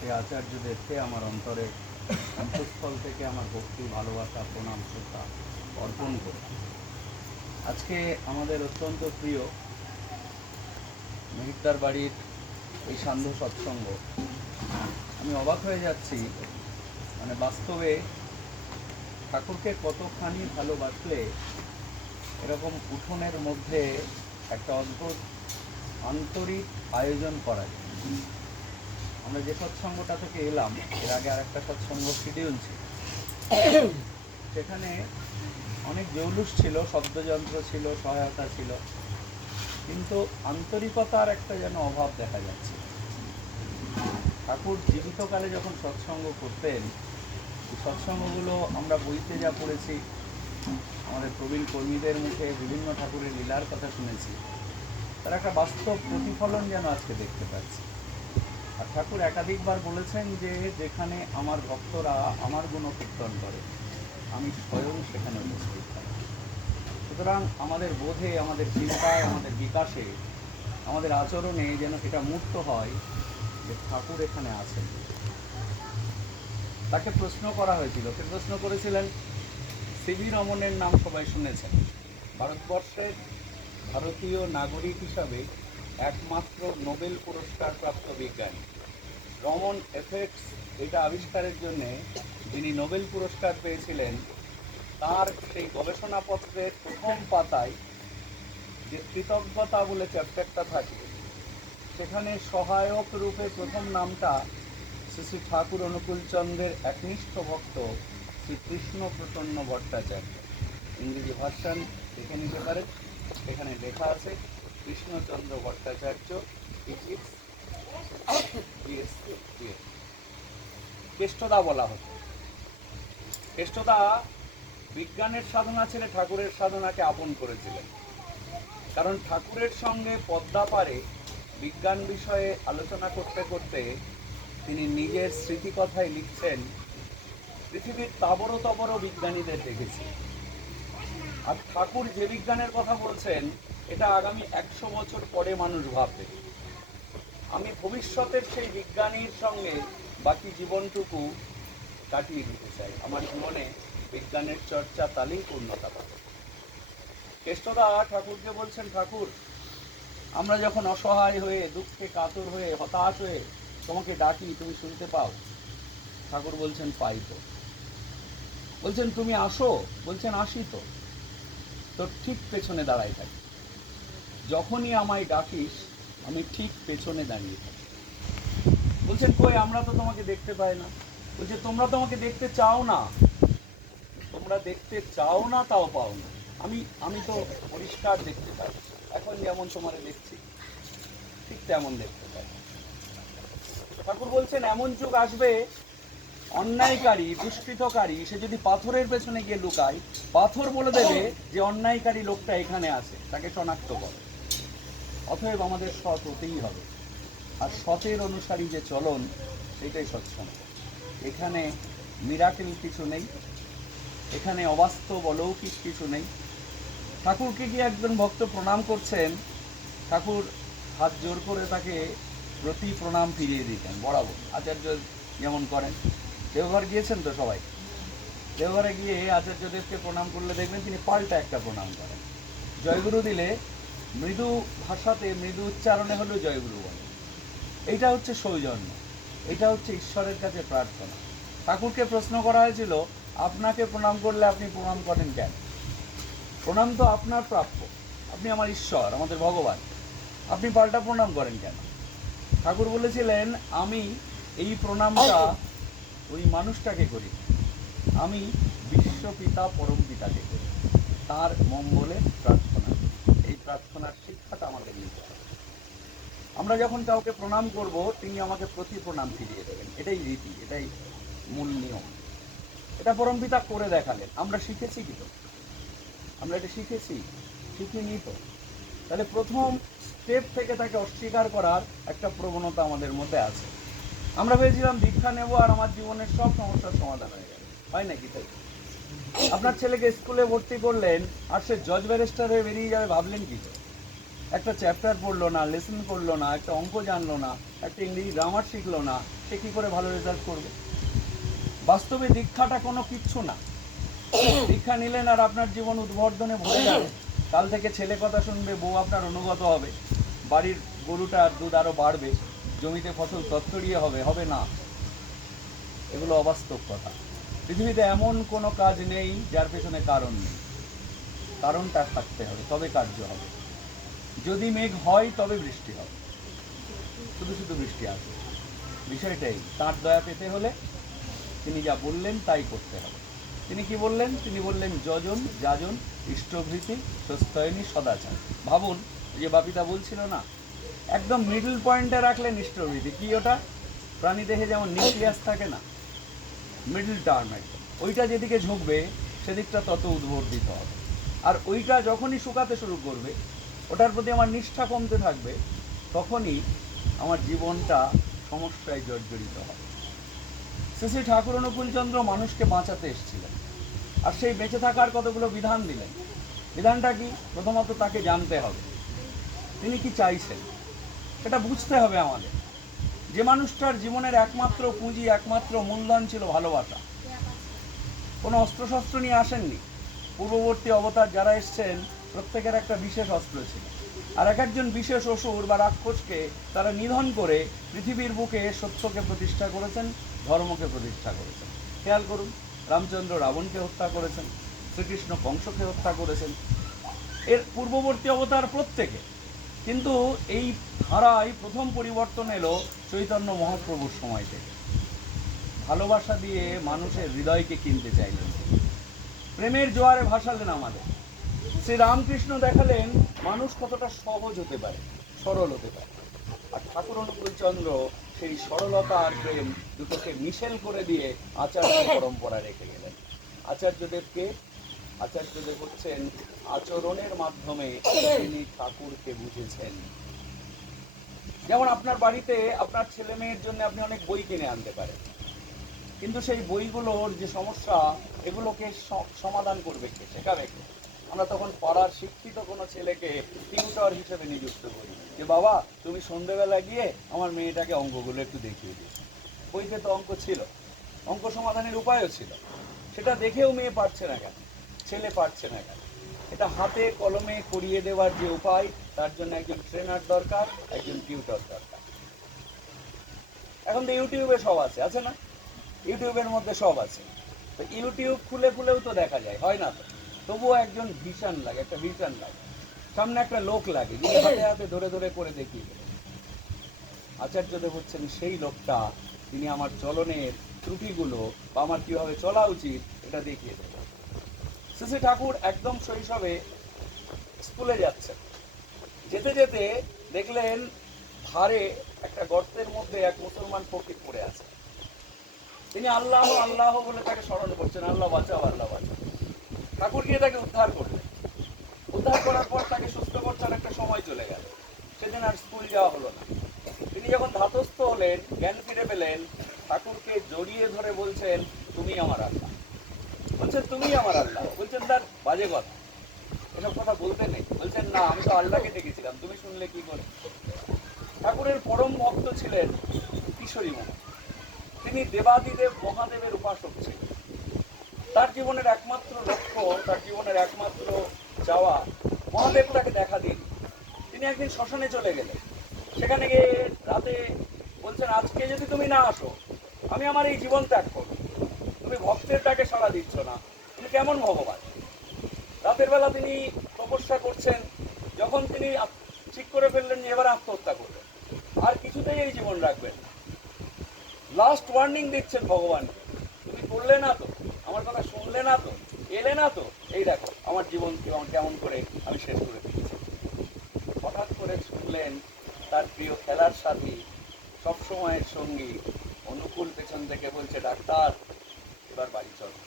সেই আচার্যদেরকে আমার অন্তরে অন্তঃস্থল থেকে আমার ভক্তি, ভালোবাসা, প্রণাম, শ্রদ্ধা অর্পণ করি। আজকে আমাদের অত্যন্ত প্রিয় মিহিরদার বাড়ির এই সান্ধ্য সৎসঙ্গ, আমি অবাক হয়ে যাচ্ছি। মানে বাস্তবে ঠাকুরকে কতখানি ভালোবাসলে এরকম উঠোনের মধ্যে একটা অদ্ভুত আন্তরিক আয়োজন করা যায়। আমরা যে সৎসঙ্গটা থেকে এলাম, এর আগে আর একটা সৎসঙ্গ শিডিউল ছিল, সেখানে অনেক জৌলুস ছিল, শব্দযন্ত্র ছিল, সহায়তা ছিল, কিন্তু আন্তরিকতার একটা যেন অভাব দেখা যাচ্ছে। ঠাকুর জীবিতকালে যখন সৎসঙ্গ করতেন, এই সৎসঙ্গগুলো আমরা বইতে যা পড়েছি, আমাদের প্রবীণ কর্মীদের মুখে বিভিন্ন ঠাকুরের লীলার কথা শুনেছি, তার একটা বাস্তব প্রতিফলন যেন আজকে দেখতে পাচ্ছি। আর ঠাকুর একাধিকবার বলেছেন যে যেখানে আমার ভক্তরা আমার গুণকীর্তন করে, আমি স্বয়ং সেখানে উপস্থিত থাকি। সুতরাং আমাদের বোধে, আমাদের চিন্তায়, আমাদের বিকাশে, আমাদের আচরণে যেন এটা মূর্ত হয় যে ঠাকুর এখানে আছেন। তাকে প্রশ্ন করা হয়েছিল, কে প্রশ্ন করেছিলেন? সিভি রমনের নাম সবাই শুনেছেন। ভারতবর্ষের ভারতীয় নাগরিক হিসাবে একমাত্র নোবেল পুরস্কার প্রাপ্ত বিজ্ঞানী। রমন এফেক্টস এটা আবিষ্কারের জন্যে যিনি নোবেল পুরস্কার পেয়েছিলেন, তার সেই গবেষণাপত্রের প্রথম পাতায় যে কৃতজ্ঞতা বলে চ্যাপ্টারটা থাকে, সেখানে সহায়ক রূপে প্রথম নামটা শ্রী শ্রী ঠাকুর অনুকূলচন্দ্রের একনিষ্ঠ ভক্ত শ্রী কৃষ্ণ প্রসন্ন ভট্টাচার্য। ইংরেজি ভার্সান দেখে নিতে পারেন, এখানে লেখা আছে কৃষ্ণচন্দ্র ভট্টাচার্য, ফিজিক্স, কেষ্টদা বলা হতো। কেষ্টদা বিজ্ঞানের সাধনা ছেড়ে ঠাকুরের সাধনাকে আপন করেছিলেন, কারণ ঠাকুরের সঙ্গে পদ্মা পারে বিজ্ঞান বিষয়ে আলোচনা করতে করতে তিনি নিজের স্মৃতিকথায় লিখছেন, পৃথিবীর তাবড় তবড় বিজ্ঞানীদের দেখেছি, আর ঠাকুর যে বিজ্ঞানের কথা বলছেন এটা আগামী 100 বছর পরে মানুষ ভাববে। আমি ভবিষ্যতের সেই বিজ্ঞানীর সঙ্গে বাকি জীবনটুকু কাটিয়ে দিতে চাই। আমার জীবনে বিজ্ঞানের চর্চা তালেই পূর্ণতা পাবে। কেষ্টদা ঠাকুরকে বলছেন, ঠাকুর, আমরা যখন অসহায় হয়ে, দুঃখে কাতর হয়ে, হতাশ হয়ে তোমাকে ডাকি, তুমি শুনতে পাও? ঠাকুর বলছেন, পাই তো। বলছেন, তুমি আসো? বলছেন, আসি তো। তোর ঠিক পেছনে দাঁড়াই থাকি, যখনই আমায় ডাকিস আমি ঠিক পেছনে দাঁড়িয়ে থাকি। বলছেন, কই, আমরা তো তোমাকে দেখতে পাই না। বলছে, তোমরা তোমাকে দেখতে চাও না, তোমরা দেখতে চাও না, তাও পাও না। আমি তো পরিষ্কার দেখতে পাই, এখন যেমন তোমারে দেখছি ঠিক তেমন দেখতে পাই। ঠাকুর বলছেন, এমন যুগ আসবে, অন্যায়কারী, দুষ্কৃতকারী সে যদি পাথরের পেছনে গিয়ে লুকায়, পাথর বলে দেবে যে অন্যায়কারী লোকটা এখানে আছে, তাকে শনাক্ত করো। অতএব আমাদের সৎ হতেই হবে, আর সতের অনুসারী যে চলন, সেটাই সৎসঙ্গ। এখানে মিরাকেল কিছু নেই, এখানে অবাস্তব অলৌকিক কিছু নেই। ঠাকুরকে গিয়ে একজন ভক্ত প্রণাম করছেন, ঠাকুর হাত জোর করে তাকে প্রতি প্রণাম ফিরিয়ে দিতেন বরাবর, আচার্য যেমন করেন। দেওঘর গিয়েছেন তো সবাই? দেওঘরে গিয়ে আচার্যদেবকে প্রণাম করলে দেখবেন তিনি পাল্টা একটা প্রণাম করেন। জয়গুরু দিলে মৃদু ভাষাতে, মৃদু উচ্চারণে হলেও জয়গুরু বলে। এইটা হচ্ছে সৌজন্য, এটা হচ্ছে ঈশ্বরের কাছে প্রার্থনা। ঠাকুরকে প্রশ্ন করা হয়েছিল, আপনাকে প্রণাম করলে আপনি প্রণাম করেন কেন? প্রণাম তো আপনার প্রাপ্য, আপনি আমার ঈশ্বর, আমাদের ভগবান, আপনি পাল্টা প্রণাম করেন কেন? ঠাকুর বলেছিলেন, আমি এই প্রণামটা ওই মানুষটাকে করি, আমি বিশ্বপিতা পরম পিতাকে করি, তার মঙ্গলে প্রার্থনা। এই প্রার্থনার শিক্ষাটা আমাদের নিতে হবে। আমরা যখন কাউকে প্রণাম করব, তিনি আমাকে প্রতি প্রণাম ফিরিয়ে দেবেন, এটাই রীতি, এটাই মূল নিয়ম। এটা পরম পিতা করে দেখালেন, আমরা শিখেছি কি? তো আমরা এটা শিখিনি তো। তাহলে প্রথম স্টেপ থেকে তাকে অস্বীকার করার একটা প্রবণতা আমাদের মধ্যে আছে। আমরা ভেবেছিলাম দীক্ষা নেব আর আমার জীবনের সব সমস্যার সমাধান হয়ে যাবে, হয় নাকি? তাই আপনার ছেলেকে স্কুলে ভর্তি করলেন আর সে জজ ব্যারিস্টার হয়ে বেরিয়ে যাবে, ভাবলেন কি? একটা চ্যাপ্টার পড়লো না, লেসন করলো না, একটা অঙ্ক জানলো না, একটা ইংরেজি গ্রামার শিখলো না, সে কী করে ভালো রেজাল্ট করবে? বাস্তবে দীক্ষাটা কোনো কিচ্ছু না। দীক্ষা নিলেন আর আপনার জীবন উদ্বর্ধনে ভরে যাবে। কাল থেকে ছেলে কথা শুনবে, বউ আপনার অনুগত হবে, বাড়ির গরুটার দুধ আরও বাড়বে, জমিতে ফসল তত্তরিয়ে হবে, হবে না। এগুলো অবাস্তব কথা। পৃথিবীতে এমন কোনো কাজ নেই যার পেছনে কারণ নেই। কারণটা থাকতে হবে, তবে কার্য হবে। যদি মেঘ হয় তবে বৃষ্টি হবে, শুধু শুধু বৃষ্টি আসবে। বিষয়টাই, তাঁর দয়া পেতে হলে তিনি যা বললেন তাই করতে হবে। তিনি কি বললেন? তিনি বললেন যজন যাজন ইষ্টভৃতি স্বস্তায়নী সদাচার। ভাবুন, যে বাপিতা বলছিল না, একদম মিডল পয়েন্টে রাখলেন ইষ্টভৃতি। কি ওটা? প্রাণীদেহে যেমন নিউক্লিয়াস থাকে না, মিডল টার্ম একদম, ওইটা যেদিকে ঝুঁকবে সেদিকটা তত উদ্বর্ধিত হবে। আর ওইটা যখনই শুকাতে শুরু করবে, ওটার প্রতি আমার নিষ্ঠা কমতে থাকবে, তখনই আমার জীবনটা সমস্যায় জর্জরিত হবে। শ্রী শ্রী ঠাকুর অনুকূলচন্দ্র মানুষকে বাঁচাতে এসেছিলেন, আর সেই বেঁচে থাকার কতগুলো বিধান দিলেন। বিধানটা কি? প্রথমত তাকে জানতে হবে তিনি কি চাইছেন, সেটা বুঝতে হবে আমাদের। যে মানুষটার জীবনের একমাত্র পুঁজি, একমাত্র মূলধন ছিল ভালোবাসা, কোনো অস্ত্রশস্ত্র নিয়ে আসেননি। পূর্ববর্তী অবতার যারা এসছেন প্রত্যেকের একটা বিশেষ অস্ত্র ছিল, আর এক একজন বিশেষ অসুর বা রাক্ষসকে তারা নিধন করে পৃথিবীর বুকে সত্যকে প্রতিষ্ঠা করেছেন, ধর্মকে প্রতিষ্ঠা করেছেন। খেয়াল করুন, রামচন্দ্র রাবণকে হত্যা করেছেন, শ্রীকৃষ্ণ কংসকে হত্যা করেছেন, এর পূর্ববর্তী অবতার প্রত্যেকে। কিন্তু এই ধারায় প্রথম পরিবর্তন এলো চৈতন্য মহাপ্রভুর সময় থেকে। ভালোবাসা দিয়ে মানুষের হৃদয়কে কিনতে চাইলেন, প্রেমের জোয়ারে ভাসালেন আমাদের। শ্রী রামকৃষ্ণ দেখালেন মানুষ কতটা সহজ হতে পারে, সরল হতে পারে। আর ঠাকুর অনুকূলচন্দ্র সেই সরলতা আর প্রেম দুটোকে মিশেল করে দিয়ে আচার্য পরম্পরা রেখে গেলেন। আচার্যদেবকে, আচার্যদেব হচ্ছেন আচরণের মাধ্যমে তিনি ঠাকুরকে বুঝেছেন। যেমন আপনার বাড়িতে আপনার ছেলে মেয়ের জন্য আপনি অনেক বই কিনে আনতে পারেন, কিন্তু সেই বইগুলোর যে সমস্যা, এগুলোকে সমাধান করবে কে, শেখাবে কে? আমরা তখন পাড়ার শিক্ষিত কোনো ছেলেকে টিউটর হিসেবে নিযুক্ত করি, যে বাবা তুমি সন্ধ্যেবেলা গিয়ে আমার মেয়েটাকে অঙ্কগুলো একটু দেখিয়ে দিও। বইতে তো অঙ্ক ছিল, অঙ্ক সমাধানের উপায়ও ছিল, সেটা দেখেও মেয়ে পারছে না কেন, ছেলে পারছে না কেন? এটা হাতে কলমে করিয়ে দেওয়ার যে উপায়, তার জন্য একজন ট্রেনার দরকার, একজন টিউটর দরকার। এখন তো ইউটিউবে সব আছে, আছে না? ইউটিউবের মধ্যে সব আছে, তো ইউটিউব খুলে খুলেও তো দেখা যায়, হয় না তো? তবুও একজন ভিশন লাগে, একটা ভিশন লাগে, সামনে একটা লোক লাগে, যিনি হাতে হাতে ধরে ধরে করে দেখিয়ে দেবে। আচার্যদেব হচ্ছেন সেই লোকটা, তিনি আমার চলনের ত্রুটিগুলো বা আমার কিভাবে চলা উচিত এটা দেখিয়ে দেবে। শ্রী শ্রী ঠাকুর একদম শৈশবে স্কুলে যাচ্ছেন, যেতে যেতে দেখলেন ধারে একটা গর্তের মধ্যে এক মুসলমান ফকির পড়ে আছে। তিনি আল্লাহ আল্লাহ বলে তাকে স্মরণ করছেন, আল্লাহ বাঁচাও, আল্লাহ বাঁচাও। ঠাকুর গিয়ে তাকে উদ্ধার করলেন। উদ্ধার করার পর তাকে সুস্থ করছেন, একটা সময় চলে গেল, সেদিন আর স্কুল যাওয়া হলো না। তিনি যখন ধাতস্থ হলেন, জ্ঞান ফিরে পেলেন, ঠাকুরকে জড়িয়ে ধরে বলছেন তুমি আমার আল্লাহ। বলছেন তুমি আমার আল্লাহ। বলছেন তার বাজে কথা, এসব কথা বলতে নেই। বলছেন না, আমি তো আল্লাহকে ডেকেছিলাম, তুমি শুনলে কি করে? ঠাকুরের পরম ভক্ত ছিলেন কিশোরী মোহন। তিনি দেবাদিদেব মহাদেবের উপাসক ছিলেন। তার জীবনের একমাত্র লক্ষ্য, তার জীবনের একমাত্র চাওয়া মহাদেব তাকে দেখা দিন। তিনি একদিন শ্মশানে চলে গেলেন, সেখানে গিয়ে রাতে বলছেন আজকে যদি তুমি না আসো আমি আমার এই জীবন ত্যাগ করবো। তুমি ভক্তের ডাকে সাড়া দিচ্ছ না, তুমি কেমন ভগবান? রাতের বেলা তিনি তপস্যা করছেন, যখন তিনি ঠিক করে ফেললেন যে এবার আত্মহত্যা করবেন, আর কিছুতেই এই জীবন রাখবেন না, লাস্ট ওয়ার্নিং দিচ্ছেন ভগবান, তুমি করলে না তো, আমার কথা শুনলে না তো, এলে না তো, এই দেখো আমার জীবনকে কেমন করে আমি শেষ করে দিচ্ছি। হঠাৎ করে শুনলেন তার প্রিয় খেলার সাথী, সবসময়ের সঙ্গী অনুকূল পেছন থেকে বলছে ডাক্তার এবার বাড়ি চলো।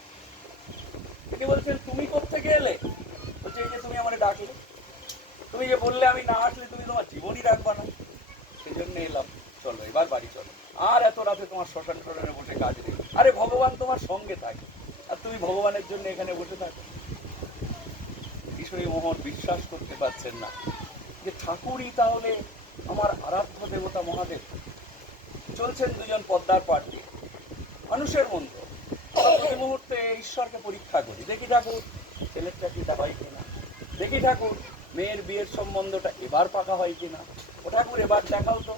তিনি বলছেন তুমি কোত্থেকে এলে? বলছে এই যে তুমি আমার ডাকলে, তুমি যে বললে আমি না আসলে তুমি তোমার জীবনই রাখবা না, সেই জন্য এলাম, চলো এবার বাড়ি চলো, আর এত রাতে তোমার শ্মশান টশানে বসে কাজ নেই। আরে ভগবান তোমার সঙ্গে থাকে, আর তুমি ভগবানের জন্য এখানে বসে থাকো। কিশোরী মোহন বিশ্বাস করতে পারছেন না, যে ঠাকুরই তাহলে আমার আরাধ্য দেবতা মহাদেব। চলছেন দুজন পদ্মার পাড় দিয়ে, মানুষের মন্ত্র। প্রতি মুহূর্তে ঈশ্বরকে পরীক্ষা করি, দেখি ঠাকুর ছেলের চাকরিটা হয় কিনা, দেখি ঠাকুর মেয়ের বিয়ের সম্বন্ধটা এবার পাকা হয় কিনা, ও ঠাকুর এবার দেখাও তো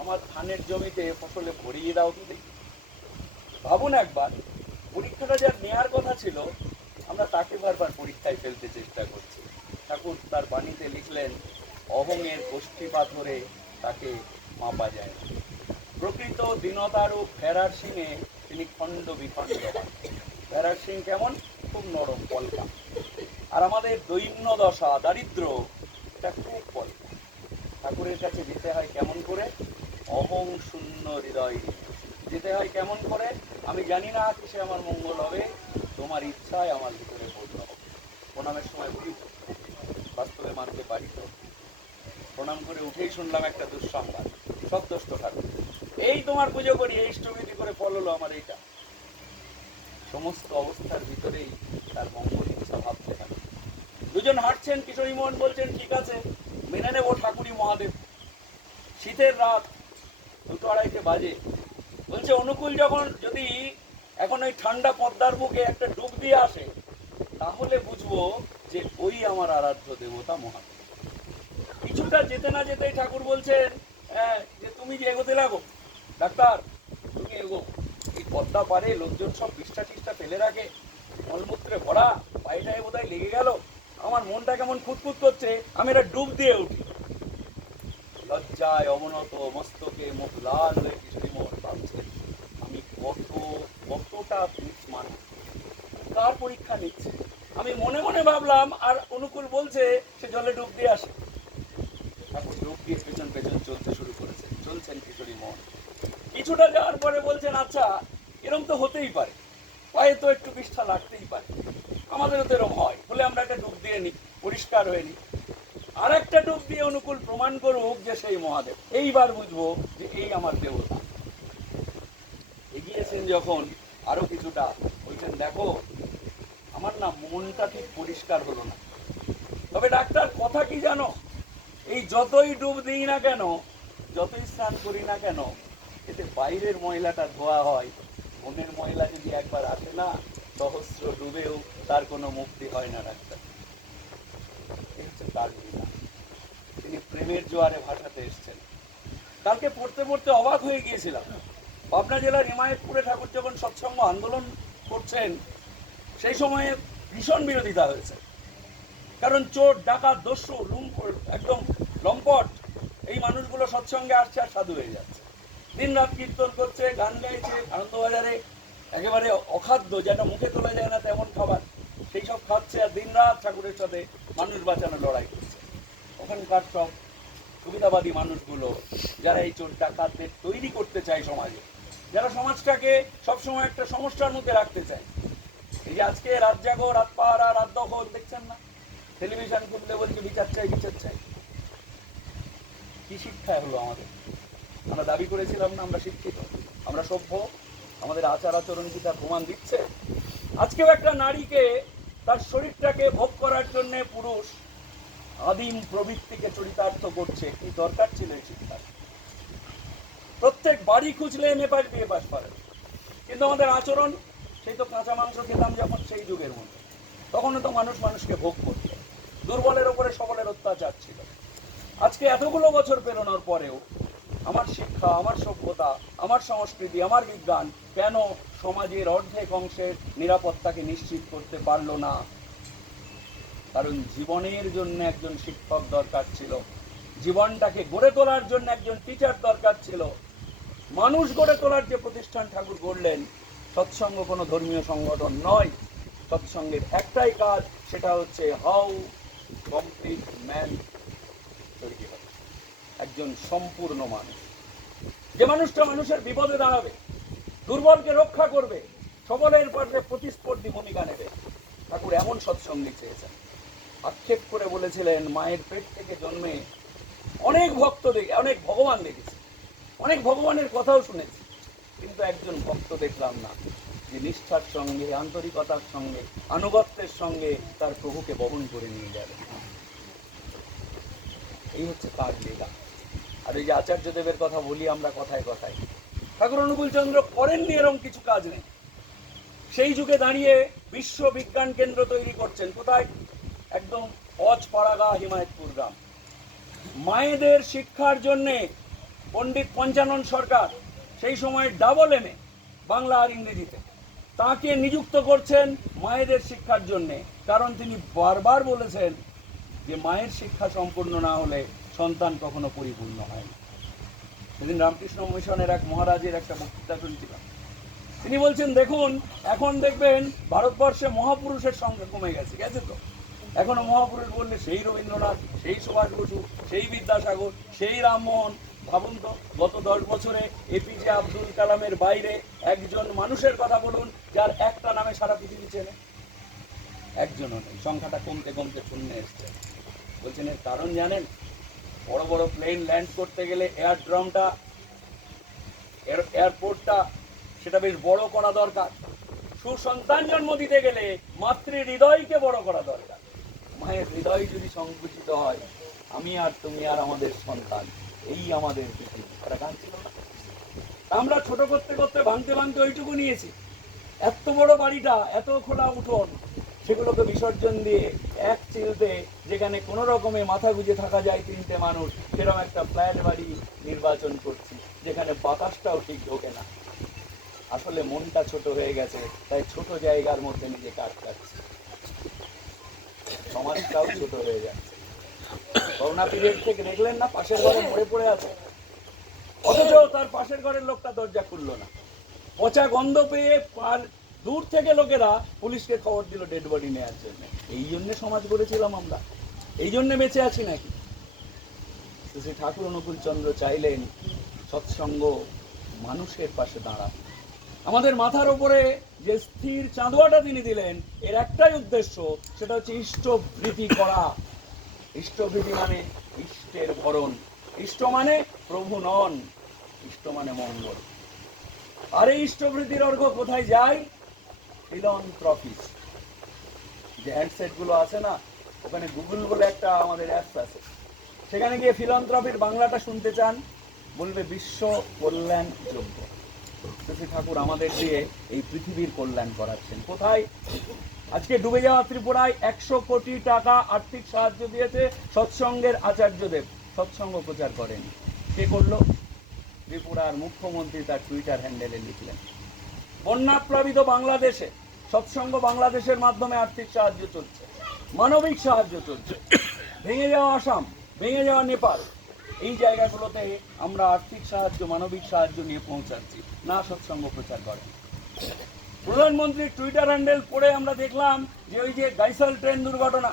আমার ধানের জমিতে ফসলে ভরিয়ে দাও তো দেখি। ভাবুন একবার, পরীক্ষাটা যার নেয়ার কথা ছিল আমরা তাকে বারবার পরীক্ষায় ফেলতে চেষ্টা করছি। ঠাকুর তার বাণীতে লিখলেন, অহংয়ের গোষ্ঠী পাথরে তাকে মাপা যায়। প্রকৃত দীনতারূপ ভেড়ার সিংয়ে তিনি খণ্ড বিখণ্ড হন। ভেড়ার সিং কেমন? খুব নরম, পলকা। আর আমাদের দৈন্য দশা, দারিদ্র, এটা খুব পলকা। ঠাকুরের কাছে যেতে হয় কেমন করে? অহং শূন্য হৃদয় যেতে হয় কেমন করে? আমি জানি না কিসে আমার মঙ্গল হবে, তোমার ইচ্ছায় আমার ভিতরে পূর্ণ হবে। প্রণামের সময় বলি তো, বাস্তবে মানতে পারি তো। প্রণাম করে উঠেই শুনলাম একটা দুঃসংবাদ, সত্যস্ত ঠাকুর, এই তোমার পুজো করি, এই ইষ্টবিধি করে ফল হলো আমার এইটা। সমস্ত অবস্থার ভিতরেই তার মঙ্গল ইচ্ছা ভাবতে থাকে। দুজন হাঁটছেন, কিশোরী মোহন বলছেন ঠিক আছে মেনে নেবো ঠাকুরই মহাদেব। শীতের রাত, 2:30 বাজে। বলছে অনুকূল যখন যদি এখন ওই ঠান্ডা পদ্মার বুকে একটা ডুব দিয়ে আসে তাহলে বুঝবো যে ওই আমার আরাধ্য দেবতা মহাদেব। কিছুটা যেতে না যেতেই ঠাকুর বলছেন, যে তুমি যে এগোতে লাগো ডাক্তার, তুমি এগো। এই পদ্মা পারে লোকজন সব বিষ্ঠা টিষ্ঠা ফেলে রাখে, মলমূত্রে ভরা, পায়েটায় বোধহয় লেগে গেল, আমার মনটা কেমন খুঁতখুত করছে, আমি এটা ডুব দিয়ে উঠি। লজ্জায় অবনত মস্তকে মুখ লাল হয়ে কিশোরী মোহন ভাবছে, আমি কতটা মানুষ, কার পরীক্ষা নিচ্ছে। আমি মনে মনে ভাবলাম, আর অনুকূল বলছে সে জলে ডুব দিয়ে আসে। ঠাকুর ডুব দিয়ে পেছন পেছন চলতে শুরু করেছে। চলছেন কিশোরী মোহন, কিছুটা যাওয়ার পরে বলছেন আচ্ছা এরম তো হতেই পারে, পায়ে তো একটু বিষ্ঠা লাগতেই পারে, আমাদেরও তো এরম হয়, বলে আমরা একটা ডুব দিয়ে নিই, পরিষ্কার হয়ে নিই। আর একটা ডুব দিয়ে অনুকূল প্রমাণ করুক যে সেই মহাদেব, এইবার বুঝবো যে এই আমার দেবতা। এগিয়েছেন যখন আরো কিছুটা, বলছেন দেখো আমার না মনটা ঠিক পরিষ্কার হলো না, তবে ডাক্তার কথা কি জানো, এই যতই ডুব দিই না কেন, যতই স্নান করি না কেন, এতে বাইরের ময়লাটা ধোয়া হয়, মনের ময়লা যদি একবার আসে না, সহস্র ডুবেও তার কোনো মুক্তি হয় না ডাক্তার। এই হচ্ছে তার লীলা। তিনি প্রেমের জোয়ারে ভাসাতে এসছেন। কালকে পড়তে পড়তে অবাক হয়ে গিয়েছিলাম, পাবনা জেলার হিমায়তপুরে ঠাকুর যখন সৎসঙ্গ আন্দোলন করছেন সেই সময়ে ভীষণ বিরোধিতা হয়েছে। কারণ চোর, ডাকাত, দস্যু, একদম লম্পট এই মানুষগুলো সৎসঙ্গে আসছে আর সাধু হয়ে যাচ্ছে, দিন রাত কীর্তন করছে, গান গাইছে, আনন্দবাজারে একেবারে অখাদ্য, যেটা মুখে তোলা যায় না তেমন খাবার, সেই সব খাচ্ছে আর দিন রাত ঠাকুরের সাথে মানুষ বাঁচানোর লড়াই করছে। ওখানকার সব সুবিধাবাদী মানুষগুলো যারা এই চোর ডাকাতদের তৈরি করতে চায় সমাজে, যারা সমাজটাকে সবসময় একটা সমস্যার মধ্যে রাখতে চায়। এই যে আজকে রাত জাগো, রাত পাহারা, রাত দখল দেখছেন না, টেলিভিশন খুললে বলছে বিচার চাই, বিচার চাই। কি শিক্ষা হলো আমাদের? আমরা দাবি করেছিলাম না আমরা শিক্ষিত, আমরা সভ্য, আমাদের আচার আচরণ কি তার প্রমাণ দিচ্ছে? আজকেও একটা নারীকে তার শরীরটাকে ভোগ করার জন্য পুরুষ আদিম প্রবৃত্তিকে চরিতার্থ করছে, কি দরকার ছিল এই শিক্ষার? প্রত্যেক বাড়ি খুঁজলে নেপাল বিয়ে পাশ করে, কিন্তু আমাদের আচরণ সেই তো কাঁচা মাংস খেতাম যখন সেই যুগের মধ্যে, তখনও তো মানুষ মানুষকে ভোগ করত, দুর্বলের ওপরে সবলের অত্যাচার ছিল। আজকে এতগুলো বছর পেরোনোর পরেও আমার শিক্ষা, আমার সভ্যতা, আমার সংস্কৃতি, আমার বিজ্ঞান কেন সমাজের অর্ধেক অংশের নিরাপত্তাকে নিশ্চিত করতে পারলো না? কারণ জীবনের জন্য একজন শিক্ষক দরকার ছিল, জীবনটাকে গড়ে তোলার জন্য একজন টিচার দরকার ছিল। মানুষ গড়ে তোলার যে প্রতিষ্ঠান ঠাকুর গড়লেন, সৎসঙ্গ কোনো ধর্মীয় সংগঠন নয়। সৎসঙ্গের একটাই কাজ, সেটা হচ্ছে হাউ কমপ্লিট ম্যান তৈরি হবে, একজন সম্পূর্ণ মানুষ, যে মানুষটা মানুষের বিপদে দাঁড়াবে, দুর্বলকে রক্ষা করবে, সবলের পাশে প্রতিস্পর্ধী ভূমিকা নেবে। ঠাকুর এমন সৎসঙ্গী চেয়েছেন। আক্ষেপ করে বলেছিলেন, মায়ের পেট থেকে জন্মে অনেক ভক্ত দেখে, অনেক ভগবান দেখেছি, অনেক ভগবানের কথাও শুনেছি, কিন্তু একজন ভক্ত দেখলাম না যে নিষ্ঠার সঙ্গে, আন্তরিকতার সঙ্গে, আনুগত্যের সঙ্গে তার প্রভুকে বহন করে নিয়ে যাবে। এই হচ্ছে তার লীলা। আর ওই যে আচার্যদেবের কথা বলি আমরা কথায় কথায়, ঠাকুর অনুকূলচন্দ্র করেননি এরকম কিছু কাজ নেই। সেই যুগে দাঁড়িয়ে বিশ্ব বিজ্ঞান কেন্দ্র তৈরি করছেন কোথায়? একদম অজপাড়াগা হিমায়তপুর গ্রাম। মায়েদের শিক্ষার জন্যে পণ্ডিত পঞ্চানন সরকার, সেই সময় ডাবল MA বাংলা আর ইংরেজিতে, তাকে নিযুক্ত করছেন মায়েদের শিক্ষার জন্যে। কারণ তিনি বারবার বলেছেন যে মায়ের শিক্ষা সম্পূর্ণ না হলে সন্তান কখনো পরিপূর্ণ হয় না। সেদিন রামকৃষ্ণ মিশনের এক মহারাজের একটা বক্তৃতা শুনছিলাম। তিনি বলছেন, দেখুন এখন দেখবেন ভারতবর্ষে মহাপুরুষের সংখ্যা কমে গেছে, গেছে তো। এখনো মহাপুরুষ বললে সেই রবীন্দ্রনাথ, সেই সুভাষ বসু, সেই বিদ্যাসাগর, সেই রামমোহন। ভাবুন তো, গত 10 বছরে APJ আব্দুল কালামের বাইরে একজন মানুষের কথা বলুন যার একটা নামে সারা পৃথিবী চেনে? একজনও নেই। সংখ্যাটা কমতে কমতে শূন্যে এসছে। বলছেন এর কারণ জানেন? বড় বড় প্লেন ল্যান্ড করতে গেলে এয়ারড্রমটা, এয়ারপোর্টটা সেটা বেশ বড় করা দরকার। সুসন্তান জন্ম দিতে গেলে মাতৃ হৃদয়কে বড় করা দরকার। মায়ের হৃদয় যদি সংকুচিত হয়, আমি আর তুমি আর আমাদের সন্তান, এই আমাদের পৃথিবী। একটা গান ছিল না? আমরা ছোট করতে করতে ভাঙতে ভাঙতে ওইটুকু নিয়েছি। এত বড় বাড়িটা, এত খোলা উঠোন, সেগুলোকে বিসর্জন দিয়ে এক চিলতে যেখানে কোনো রকমে মাথা গুঁজে থাকা যায় 3টে মানুষ, সেরকম একটা ফ্ল্যাট বাড়ি নির্বাচন করছি যেখানে বাতাসটাও ঠিক ঢোকে না। আসলে মনটা ছোট হয়ে গেছে, তাই ছোট জায়গার মধ্যে নিজেকে আটকাচ্ছে। সমাজটাও ছোট হয়ে যাচ্ছে। করোনা পিরিয়ড থেকে দেখলেন না, পাশের ঘরে মরে পড়ে আছে, অথচ তার পাশের ঘরের লোকটা দরজা খুললো না। পচা গন্ধ পেয়ে দূর থেকে লোকেরা পুলিশকে খবর দিল ডেড বডি নেওয়ার জন্য। এই জন্য সমাজ গড়েছিলাম আমরা, এই জন্য বেঁচে আছি নাকি? শ্রী ঠাকুর অনুকূলচন্দ্র চাইলেন সৎসঙ্গ মানুষের পাশে দাঁড়ান। আমাদের মাথার উপরে যে স্থির চাঁদোয়াটা তিনি দিলেন, এর একটাই উদ্দেশ্য, সেটা হচ্ছে ইষ্টভৃতি করা। ইষ্টভৃতি মানে ইষ্টের ভরণ। ইষ্ট মানে প্রভু নন, ইষ্ট মানে মঙ্গল। আর এই ইষ্টভৃতির অর্ঘ কোথায় যায়? ফিলন্থ্রপিস। যে হ্যান্ডসেট গুলো আছে না, ওখানে গুগল বলে একটা আমাদের অ্যাপস আছে, সেখানে গিয়ে ফিলন্থ্রপির বাংলাটা শুনতে চান, বলবে বিশ্ব কল্যাণ যোগ্য। শ্রী ঠাকুর আমাদের দিয়ে এই পৃথিবীর কল্যাণ করাচ্ছেন। কোথায়? আজকে ডুবে যাওয়া ত্রিপুরায় 100 কোটি টাকা আর্থিক সাহায্য দিয়েছে সৎসঙ্গের আচার্যদেব। সৎসঙ্গ প্রচার করেন কে করলো? ত্রিপুরার মুখ্যমন্ত্রী তার টুইটার হ্যান্ডেলে লিখলেন। বন্যাপ্লাবিত বাংলাদেশে সৎসঙ্গ বাংলাদেশের মাধ্যমে আর্থিক সাহায্য চলছে, মানবিক সাহায্য চলছে। ভেঙে যাওয়া আসাম, ভেঙে যাওয়া নেপাল, এই জায়গাগুলোতে আমরা আর্থিক সাহায্য, মানবিক সাহায্য নিয়ে পৌঁছাচ্ছি, না সৎসঙ্গ প্রচার করেন। প্রধানমন্ত্রীর টুইটার হ্যান্ডেল পড়ে আমরা দেখলাম যে ওই যে গাইসাল ট্রেন দুর্ঘটনা,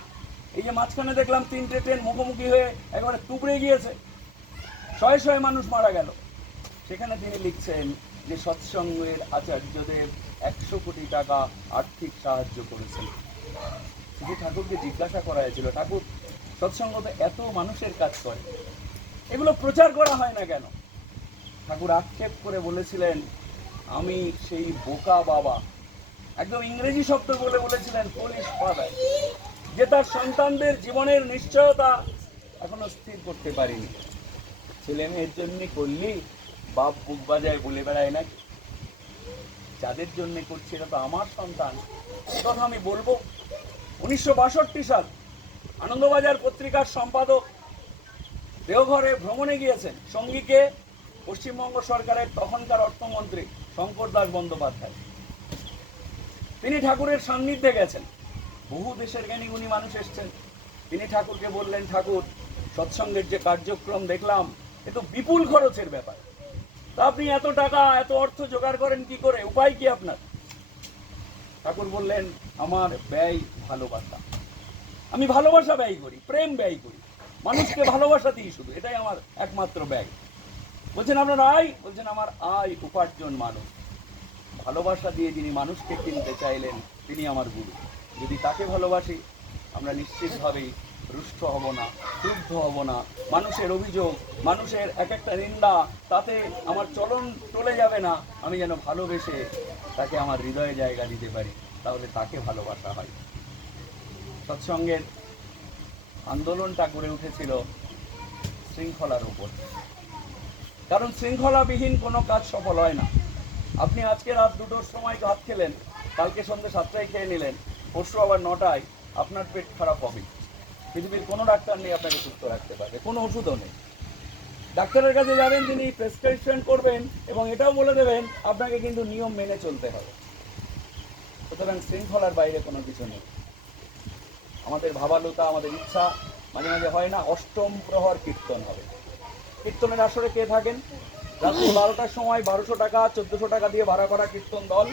এই যে মাঝখানে দেখলাম 3টে ট্রেন মুখোমুখি হয়ে একেবারে তুবড়ে গিয়েছে, শয়ে শয়ে মানুষ মারা গেল। সেখানে তিনি লিখছেন যে সৎসঙ্গের আচার্যদেব 100 কোটি টাকা আর্থিক সাহায্য করেছেন। শ্রী ঠাকুরকে জিজ্ঞাসা করা হয়েছিল, ঠাকুর সৎসঙ্গ তো এত মানুষের কাজ করে, এগুলো প্রচার করা হয় না কেন? ঠাকুর আক্ষেপ করে বলেছিলেন, আমি সেই বোকা বাবা, একদম ইংরেজি শব্দ বলে বলেছিলেন পুলিশ ফাদার, যে তার সন্তানদের জীবনের নিশ্চয়তা এখনো স্থির করতে পারিনি। ছেলে মেয়ের জন্য করলি, বাপ বুক বাজায় বলে বেড়ায় নাকি? যাদের জন্য করছি এটা তো আমার সন্তান, কথা আমি বলবো। 1962 সাল আনন্দবাজার পত্রিকার সম্পাদক দেওঘরে ভ্রমণে গিয়েছেন, সঙ্গীকে পশ্চিমবঙ্গ সরকারের তখনকার অর্থমন্ত্রী শঙ্কর দাস বন্দ্যোপাধ্যায়। তিনি ঠাকুরের সান্নিধ্যে গেছেন, বহু দেশের জ্ঞানী গুণী মানুষ এসছেন। তিনি ঠাকুরকে বললেন, ঠাকুর সৎসঙ্গের যে কার্যক্রম দেখলাম, এ তো বিপুল খরচের ব্যাপার, তা আপনি এত টাকা এত অর্থ জোগাড় করেন কি করে, উপায় কি আপনার? ঠাকুর বললেন, আমার ব্যয় ভালোবাসা, আমি ভালোবাসা ব্যয় করি, প্রেম ব্যয় করি, মানুষকে ভালোবাসা দিই শুধু, এটাই আমার একমাত্র ব্যয়। বলছেন আপনার আয়? বলছেন আমার আয় উপার্জন মানুষ। ভালোবাসা দিয়ে যিনি মানুষকে কিনতে চাইলেন তিনি আমার গুরু। যদি তাকে ভালোবাসি, আমরা নিশ্চিতভাবেই রুষ্ট হব না, ক্রুদ্ধ হব না। মানুষের অভিযোগ, মানুষের এক একটা নিন্দা, তাতে আমার চলন চলে যাবে না। আমি যেন ভালোবেসে তাকে আমার হৃদয়ে জায়গা দিতে পারি, তাহলে তাকে ভালোবাসা হয়। সৎসঙ্গের আন্দোলনটা গড়ে উঠেছিল শৃঙ্খলার উপর। কারণ শৃঙ্খলাবিহীন কোনো কাজ সফল হয় না। আপনি আজকে রাত 2টোর সময় ভাত খেলেন, কালকে সন্ধ্যে 7টায় খেয়ে নিলেন, পরশু আবার 9টায়, আপনার পেট খারাপ হবে। পৃথিবীর কোনো ডাক্তার নেই আপনাকে সুস্থ রাখতে পারবে, কোনো ওষুধও নেই। ডাক্তারের কাছে যাবেন, তিনি প্রেসক্রিপশন করবেন এবং এটাও বলে দেবেন আপনাকে কিন্তু নিয়ম মেনে চলতে হবে। সুতরাং শৃঙ্খলার বাইরে কোনো কিছু নেই। আমাদের ভাবালুতা, আমাদের ইচ্ছা, মাঝে মাঝে হয় না অষ্টম প্রহর কীর্তন হবে। কীর্তনের আসরে কে থাকেন? রাত্রি 12টার সময় 1200 টাকা 1400 টাকা দিয়ে ভাড়া করা কীর্তন দল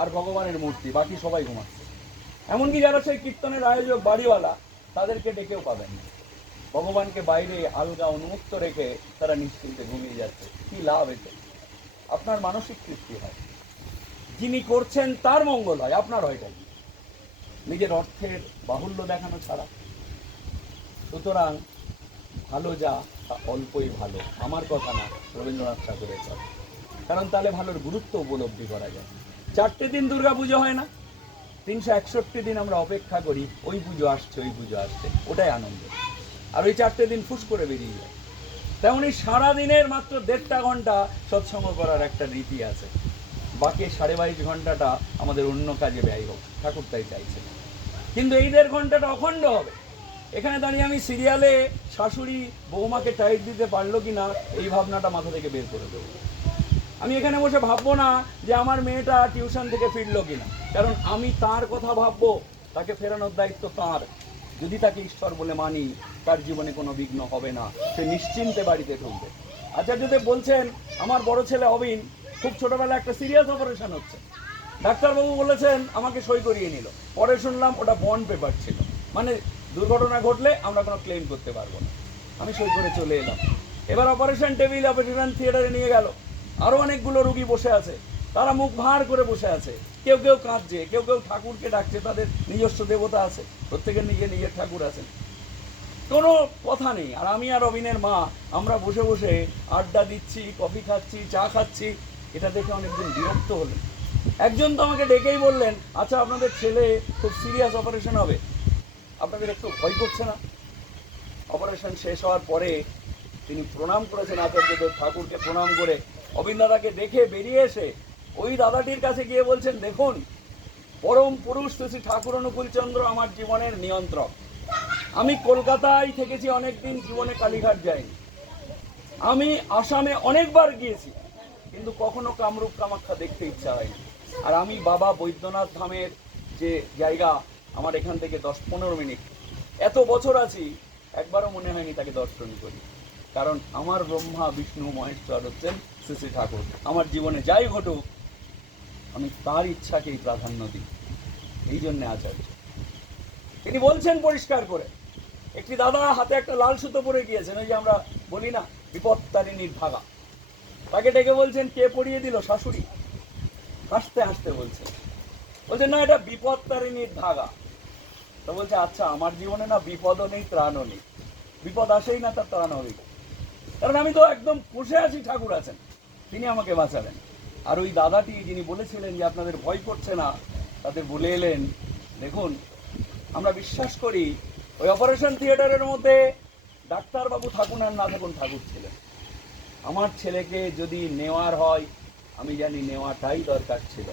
আর ভগবানের মূর্তি, বাকি সবাই ঘুমাচ্ছে। এমনকি যারা সেই কীর্তনের আয়োজক বাড়িওয়ালা, তাদেরকে ডেকেও পাবেন না। ভগবানকে বাইরে আলগা উন্মুক্ত রেখে তারা নিশ্চিন্তে ঘুমিয়ে যাচ্ছে। কি লাভ এতে? আপনার মানসিক তৃপ্তি হয়, যিনি করছেন তার মঙ্গল হয়, আপনার হয়টা নিজের অর্থের বাহুল্য দেখানো ছাড়া। সুতরাং ভালো যা তা অল্পই ভালো, আমার কথা না, রবীন্দ্রনাথ ঠাকুরের কথা। কারণ তাহলে ভালোর গুরুত্ব উপলব্ধি করা যায়। 4টে দিন দুর্গা পুজো হয় না, 361 দিন আমরা অপেক্ষা করি ওই পুজো আসছে, ওই পুজো আসছে, ওটাই আনন্দ। আর ওই 4টে দিন ফুস করে বেরিয়ে যায়। তেমনি সারাদিনের মাত্র 1.5 ঘন্টা সৎসঙ্গ করার একটা রীতি আছে, বাকি 22.5 ঘন্টাটা আমাদের অন্য কাজে ব্যয় হোক, ঠাকুর তাই চাইছে। কিন্তু এই 1.5 ঘন্টাটা অখণ্ড হবে। এখানে দাঁড়িয়ে আমি সিরিয়ালে শাশুড়ি বৌমাকে টাইট দিতে পারলো কি না এই ভাবনাটা মাথা থেকে বের করে দেবো। আমি এখানে বসে ভাববো না যে আমার মেয়েটা টিউশন থেকে ফিরলো কিনা, কারণ আমি তার কথা ভাববো, তাকে ফেরানোর দায়িত্ব তার। যদি তাকে ঈশ্বর বলে মানি, তার জীবনে কোনো বিঘ্ন হবে না, সে নিশ্চিন্তে বাড়িতে ঢুকবে। আচার্যদেব বলছেন, আমার বড় ছেলে অবিন খুব ছোটবেলা একটা সিরিয়াস অপারেশন হচ্ছে, ডাক্তারবাবু বলেছেন আমাকে সই করিয়ে নিল। পরে শুনলাম ওটা বন্ড পেপার ছিল, মানে দুর্ঘটনা ঘটলে আমরা কোনো ক্লেম করতে পারবো না। আমি সই করে চলে এলাম। এবার অপারেশন টেবিল অপারেশন থিয়েটারে নিয়ে গেল, আরও অনেকগুলো রুগী বসে আছে, তারা মুখ ভার করে বসে আছে, কেউ কেউ কাঁদছে, কেউ কেউ ঠাকুরকে ডাকছে, তাদের নিজস্ব দেবতা আছে, প্রত্যেকের নিজের ঠাকুর আছেন, কোনো কথা নেই। আর আমি আর অবিনের মা আমরা বসে বসে আড্ডা দিচ্ছি, কফি খাচ্ছি, চা খাচ্ছি। এটা দেখে অনেকজন বিরক্ত হলেন। একজন তো আমাকে ডেকেই বললেন, আচ্ছা আপনাদের ছেলে খুব সিরিয়াস অপারেশন হবে, আপনাদের একটু ভয় করছে না? অপারেশন শেষ হওয়ার পরে তিনি প্রণাম করেছেন আচার্যদেব ঠাকুরকে প্রণাম করে, অবিন দাদাকে দেখে বেরিয়ে এসে ওই দাদাটির কাছে গিয়ে বলছেন, দেখুন পরম পুরুষ শ্রী ঠাকুর অনুকূলচন্দ্র আমার জীবনের নিয়ন্ত্রক। আমি কলকাতায় থেকেছি অনেকদিন, জীবনে কালীঘাট যাইনি। আমি আসামে অনেকবার গিয়েছি, কিন্তু কখনো কামরূপ কামাখ্যা দেখতে ইচ্ছা হয়নি। আর আমি বাবা বৈদ্যনাথ ধামের যে জায়গা, আমার এখান থেকে 10-15 মিনিট, এত বছর আছি, একবারও মনে হয়নি তাকে দর্শন করি। কারণ আমার ব্রহ্মা বিষ্ণু মহেশ্বর হচ্ছেন শ্রী শ্রী ঠাকুর। আমার জীবনে যাই ঘটুক আমি তার ইচ্ছাকেই প্রাধান্য দিই। এই জন্যে আচার্য তিনি বলছেন পরিষ্কার করে, একটি দাদা হাতে একটা লাল সুতো পরে গিয়েছেন, ওই যে আমরা বলি না বিপত্তারিণীর ধাগা, তাকে ডেকে বলছেন, কে পরিয়ে দিল? শাশুড়ি। হাসতে হাসতে বলছেন না এটা বিপত্তারিণীর ধাগা। তো বলছে, আচ্ছা আমার জীবনে না বিপদও নেই ত্রাণও নেই, বিপদ আসেই না, তার ত্রাণ হবে, কারণ আমি তো একদম পুষে আছি, ঠাকুর আছেন, তিনি আমাকে বাঁচাবেন। আর ওই দাদাটি যিনি বলেছিলেন যে আপনাদের ভয় করছে না, তাদের বলে এলেন, দেখুন আমরা বিশ্বাস করি ওই অপারেশন থিয়েটারের মধ্যে ডাক্তারবাবু থাকুন আর না থাকুন, ঠাকুর ছিলেন। আমার ছেলেকে যদি নেওয়ার হয়, আমি জানি নেওয়াটাই দরকার ছিল,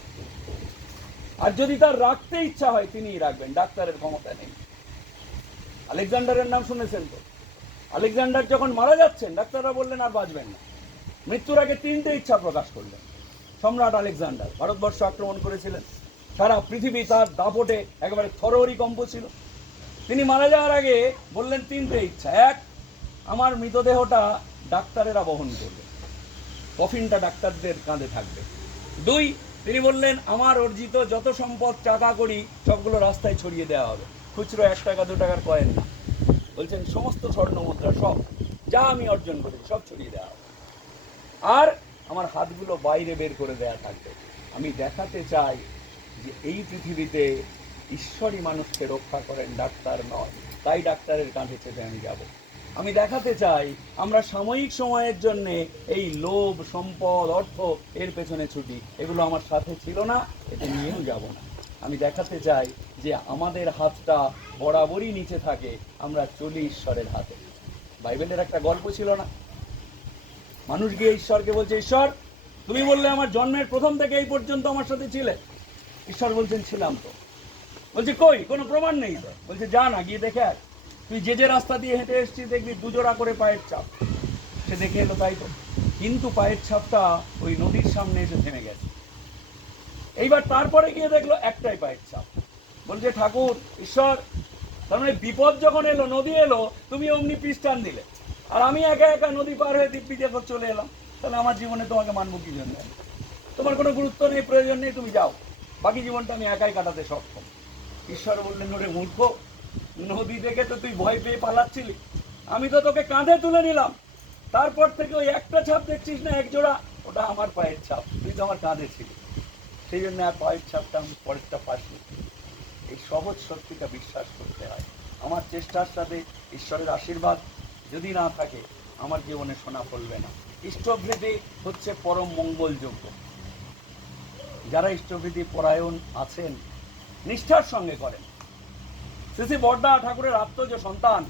আর যদি তার রাখতে ইচ্ছা হয় তিনিই রাখবেন, ডাক্তারের ক্ষমতা নেই। আলেকজান্ডারের নাম শুনেছেন তো? আলেকজান্ডার যখন মারা যাচ্ছেন, ডাক্তাররা বললেন আর বাঁচবেন না, মৃত্যুর আগে 3টে ইচ্ছা প্রকাশ করলেন। সম্রাট আলেকজান্ডার ভারতবর্ষ আক্রমণ করেছিলেন, সারা পৃথিবী তার দাপটে একেবারে থরহরি কম্প ছিল। তিনি মারা যাওয়ার আগে বললেন 3টে ইচ্ছা। 1, আমার মৃতদেহটা ডাক্তারেরা বহন করবে, কফিনটা ডাক্তারদের কাঁধে থাকবে। 2, তিনি বললেন আমার অর্জিত যত সম্পদ, টাকা করি, সবগুলো রাস্তায় ছড়িয়ে দেওয়া হবে, খুচরো 1 টাকা 2 টাকার কয়েন না। বলছেন সমস্ত স্বর্ণ মুদ্রা, সব যা আমি অর্জন করেছি সব ছড়িয়ে দেওয়া হবে, আর আমার হাতগুলো বাইরে বের করে দেয়া থাকবে। আমি দেখাতে চাই যে এই পৃথিবীতে ঈশ্বরই মানুষকে রক্ষা করেন, ডাক্তার নয়, তাই ডাক্তারের কাঁধে চেপে আমি যাব। আমি দেখাতে চাই আমরা সাময়িক সময়ের জন্যে এই লোভ, সম্পদ, অর্থ এর পেছনে ছুটি, এগুলো আমার সাথে ছিল না, এতে নিয়েও যাব না। আমি দেখাতে চাই যে আমাদের হাতটা বরাবরই নিচে থাকে, আমরা চলি ঈশ্বরের হাতে। বাইবেলের একটা গল্প ছিল না, মানুষ গিয়ে ঈশ্বরকে বলছে, ঈশ্বর তুমি বললে আমার জন্মের প্রথম থেকে এই পর্যন্ত আমার সাথে ছিলে। ঈশ্বর বলছেন ছিলাম তো। বলছে কই, কোনো প্রমাণ নেই তো। বলছে যা না, গিয়ে দেখে আয়, তুই যে যে রাস্তা দিয়ে হেঁটে এসেছিস দেখবি দুজোড়া করে পায়ের ছাপ। সে দেখে এলো, তাই তো, কিন্তু পায়ের ছাপটা ওই নদীর সামনে এসে থেমে গেছে। এইবার তারপরে গিয়ে দেখলো একটাই পায়ের ছাপ। বলছে ঠাকুর, ঈশ্বর, তার মানে বিপদ যখন এলো, নদী এলো, তুমি অমনি পিছ টান দিলে, আর আমি একা একা নদী পার হয়ে দিব্যি দেখো চলে এলাম। তাহলে আমার জীবনে তোমাকে মানবো কি জন্য? তোমার কোনো গুরুত্ব নেই, প্রয়োজন নেই, তুমি যাও, বাকি জীবনটা আমি একাই কাটাতে সক্ষম। ঈশ্বর বললেন, ওরে মূর্খ, নদী দেখে তো তুই ভয় পেয়ে পালাচ্ছিলি, আমি তো তোকে কাঁধে তুলে নিলাম, তারপর থেকে ওই একটা ছাপ দেখছিস না, এক জোড়া, ওটা আমার পায়ের ছাপ, তুই তো আমার কাঁধে ছিলি, সেই জন্য আর পায়ের ছাপটা আমি পরেরটা পাসনি। এই সহজ সত্যিটা বিশ্বাস করতে হয়। আমার চেষ্টার সাথে ঈশ্বরের আশীর্বাদ যদি না থাকে, আমার জীবনে সোনা ফলবে না। ইষ্টভৃতি হচ্ছে পরম মঙ্গলযোগ্য। যারা ইষ্টভৃতি পরায়ণ আছেন, নিষ্ঠার সঙ্গে করেন। শ্রী বড়দা ঠাকুরের আত্মজ সন্তান,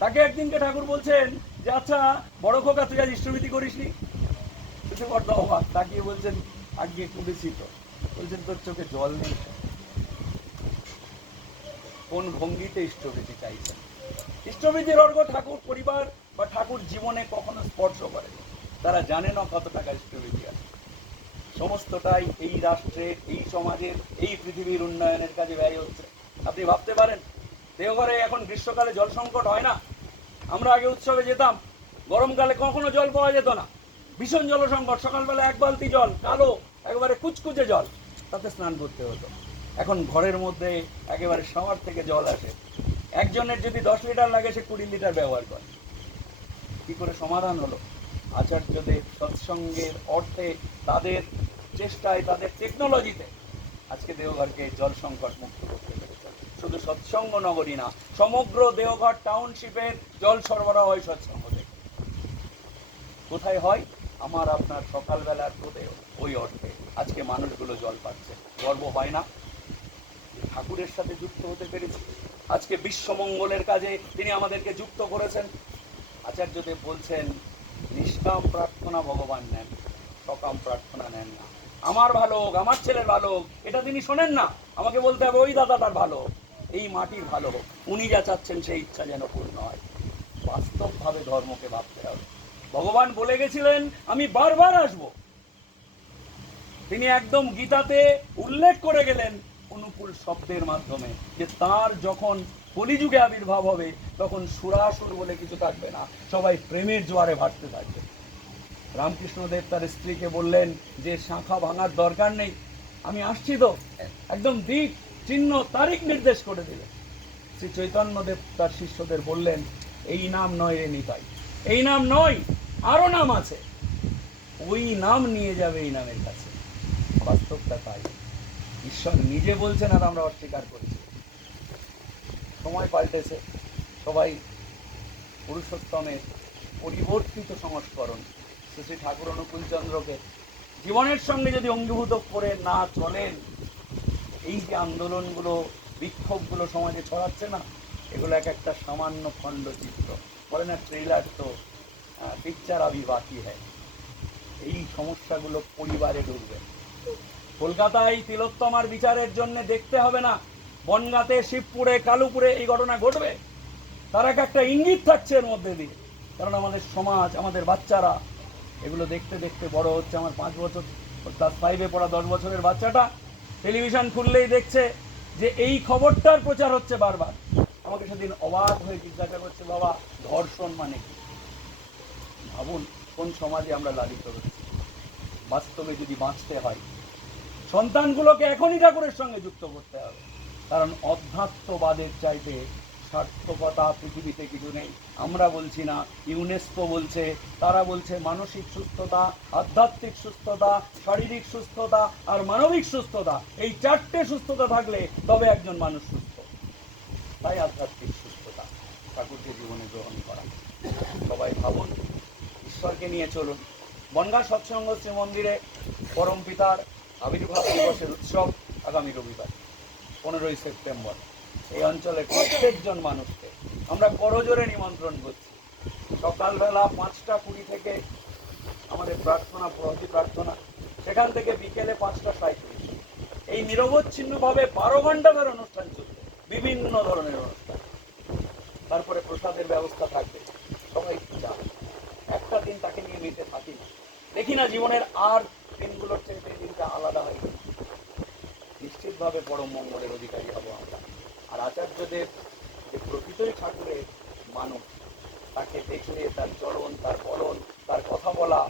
তাকে একদিনকে ঠাকুর বলছেন যে আচ্ছা বড় খোকা, তুই আজ ইষ্টভৃতি করিসনি? শ্রী বড়দা অবাক, তাকিয়ে বলছেন আজকে একটু বেশি তো। বলছেন তোর চোখে জল নেই? কোন ভঙ্গিতে ইষ্টভৃতি চাইছেন? ইষ্টভৃতির অর্ঘ ঠাকুর পরিবার বা ঠাকুর জীবনে কখনো স্পর্শ করে, তারা জানে না কত টাকা ইষ্টভৃতি আছে। সমস্তটাই এই রাষ্ট্রের, এই সমাজের, এই পৃথিবীর উন্নয়নের কাজে ব্যয় হচ্ছে। আপনি ভাবতে পারেন, দেওঘরে এখন গ্রীষ্মকালে জল সংকট হয় না? আমরা আগে উৎসবে যেতাম, গরমকালে কখনো জল পাওয়া যেত না, ভীষণ জল সংকট। সকালবেলা এক বালতি জল, কালো একেবারে কুচকুচে জল, তাতে স্নান করতে হতো। এখন ঘরের মধ্যে একেবারে শাওয়ার থেকে জল আসে, একজনের যদি 10 লিটার লাগে, সে 20 লিটার ব্যবহার করে। কি করে সমাধান হলো? আচার্যদের সৎসঙ্গের অর্থে, তাদের চেষ্টায়, তাদের টেকনোলজিতে আজকে দেওঘরকে জল সংকট মুক্ত করতে পেরেছে। শুধু সৎসঙ্গ নগরী না, সমগ্র দেওঘর টাউনশিপের জল সরবরাহ হয় সৎসঙ্গ থেকে। কোথায় হয়? আমার আপনার সকালবেলার প্রদেয়, ওই অর্থে আজকে মানুষগুলো জল পাচ্ছে। গর্ব হয় না? ঠাকুরের সাথে যুক্ত হতে পেরেছি। আজকে বিশ্বমঙ্গলের কাজে তিনি আমাদেরকে যুক্ত করেছেন। আচার্যদেব বলছেন, নিষ্কাম প্রার্থনা ভগবান নেন, সকাম প্রার্থনা নেন না। আমার ভালো হোক, আমার ছেলের ভালো হোক, এটা তিনি শোনেন না। আমাকে বলতে হবে ওই দাদাটার ভালো হোক, এই মাটির ভালো হোক, উনি যা চাচ্ছেন সেই ইচ্ছা যেন পূর্ণ হয়। বাস্তবভাবে ধর্মকে ভাবতে হবে। ভগবান বলে গেছিলেন আমি বারবার আসব। তিনি একদম গীতাতে উল্লেখ করে গেলেন অনুকূল শব্দের মাধ্যমে, যে তার যখন কলিযুগে আবির্ভাব হবে, তখন সুরাসুর বলে কিছু থাকবে না, সবাই প্রেমের জোয়ারে ভাসতে থাকবে। রামকৃষ্ণদেব তার স্ত্রীকে বললেন যে শাখা ভাঙার দরকার নেই, আমি আসছি তো, একদম দিক চিহ্ন তারিখ নির্দেশ করে দিলেন। শ্রী চৈতন্যদেব তার শিষ্যদের বললেন, এই নাম নয় রে নিতাই, এই নাম নয়, আরো নাম আছে, ওই নাম নিয়ে যাবে এই নামের কাছে। বাস্তবটা তাই, ঈশ্বর নিজে বলছেন আর আমরা অস্বীকার করছি। সময় পাল্টেছে, সবাই পুরুষোত্তমের পরিবর্তিত সংস্করণ শ্রী ঠাকুর অনুকূলচন্দ্রকে জীবনের সঙ্গে যদি অঙ্গীভূত করে না চলেন, এই যে আন্দোলনগুলো, বিক্ষোভগুলো সমাজে ছড়াচ্ছে না, এগুলো এক একটা সামান্য খণ্ডচিত্র। বলে না ট্রেলার তো, পিকচার আবি বাকি হ্যায়। এই সমস্যাগুলো পরিবারে ঢুকবে। কলকাতায় তিলোত্তমার বিচারের জন্য দেখতে হবে না বনগাঁতে, শিবপুরে, কালুপুরে এই ঘটনা ঘটবে, তার একটা ইঙ্গিত থাকছে এর মধ্যে দিয়ে। কারণ আমাদের সমাজ, আমাদের বাচ্চারা এগুলো দেখতে দেখতে বড় হচ্ছে। আমার 5 বছর ক্লাস 5-এ পড়া 10 বছরের বাচ্চাটা টেলিভিশন খুললেই দেখছে যে এই খবরটার প্রচার হচ্ছে বারবার। আমাকে সেদিন অবাক হয়ে জিজ্ঞাসা করছে, বাবা ধর্ষণ মানে কি? ভাবুন কোন সমাজে আমরা লালিত হচ্ছি। বাস্তবে যদি বাঁচতে হয়, সন্তানগুলোকে এখনই ঠাকুরের সঙ্গে যুক্ত করতে হবে। কারণ অধ্যাত্মবাদের চাইতে সার্থকতা পৃথিবীতে কিছু নেই। আমরা বলছি না, ইউনেস্কো বলছে, তারা বলছে মানসিক সুস্থতা, আধ্যাত্মিক সুস্থতা, শারীরিক সুস্থতা আর মানবিক সুস্থতা, এই 4টে সুস্থতা থাকলে তবে একজন মানুষ সুস্থ। তাই আধ্যাত্মিক সুস্থতা ঠাকুরকে জীবনে গ্রহণ করা। সবাই ভাবুন, ঈশ্বরকে নিয়ে চলুন। বনগাঁ সৎসঙ্গ শ্রী মন্দিরে পরম পিতার আবির্ভাব দিবসের উৎসব আগামী রবিবার 15ই সেপ্টেম্বর। এই অঞ্চলের প্রত্যেকজন মানুষকে আমরা করজোরে নিমন্ত্রণ করছি, সকালবেলা 5:20 থেকে আমাদের প্রার্থনা, প্রহরী প্রার্থনা, সেখান থেকে বিকেলে 5:37, এই নিরবচ্ছিন্নভাবে 12 ঘন্টা ধরে অনুষ্ঠান চলবে, বিভিন্ন ধরনের অনুষ্ঠান। তারপরে প্রসাদের ব্যবস্থা থাকবে, সবাই যাবে। একটা দিন তাকে নিয়ে মেতে থাকি না, দেখি না জীবনের আর দিনগুলোর চেয়ে এই দিনটা আলাদা হয়। নিশ্চিতভাবে পরম মঙ্গলের অধিকারী হব আমরা। আর আচার্যদেব যে প্রকৃতই ঠাকুরের মানুষ, তাকে দেখলে তার চলন, তার বলন, তার কথা বলা,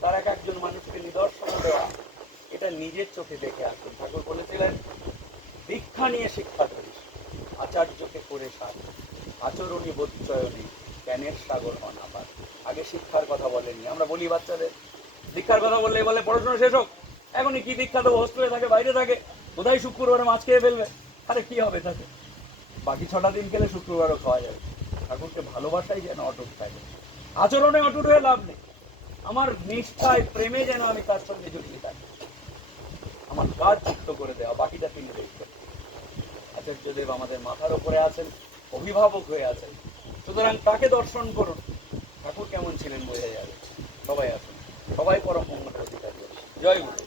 তার এক একজন মানুষকে নিদর্শন দেওয়া, এটা নিজের চোখে দেখে আসুন। ঠাকুর বলেছিলেন, দীক্ষা নিয়ে শিক্ষা করিস, আচার্যকে করে সার, আচরণী বোধচয়নী, জ্ঞানের সাগর অনাপার। আগে শিক্ষার কথা বলেননি। আমরা বলি বাচ্চাদের, দীক্ষার কথা বললে বলে পড়াশোনা শেষ হোক, এখনই কি দীক্ষা দেবো, হোস্টেলে থাকে, বাইরে থাকে, কোথায় শুক্রবারে মাছ খেয়ে ফেলবে, আরে কি হবে তাতে? বাকি 6টা দিন খেলে শুক্রবারও খাওয়া যাবে। ঠাকুরকে ভালোবাসাই যেন অটুট থাকে, আচরণে অটুট হয়ে লাভ নেই। আমার নিষ্ঠায়, প্রেমে যেন আমি তার সঙ্গে জড়িয়ে থাকি, আমার কাজ যুক্ত করে দেওয়া, বাকিটা তিনি দেখবেন। আচার্যদেব আমাদের মাথার উপরে আছেন, অভিভাবক হয়ে আছেন, সুতরাং তাকে দর্শন করুন। ঠাকুর কেমন ছিলেন বোঝা যাবে। সবাই আসুন, সবাই পরম মঙ্গলের অধিকারী। জয় গুরু।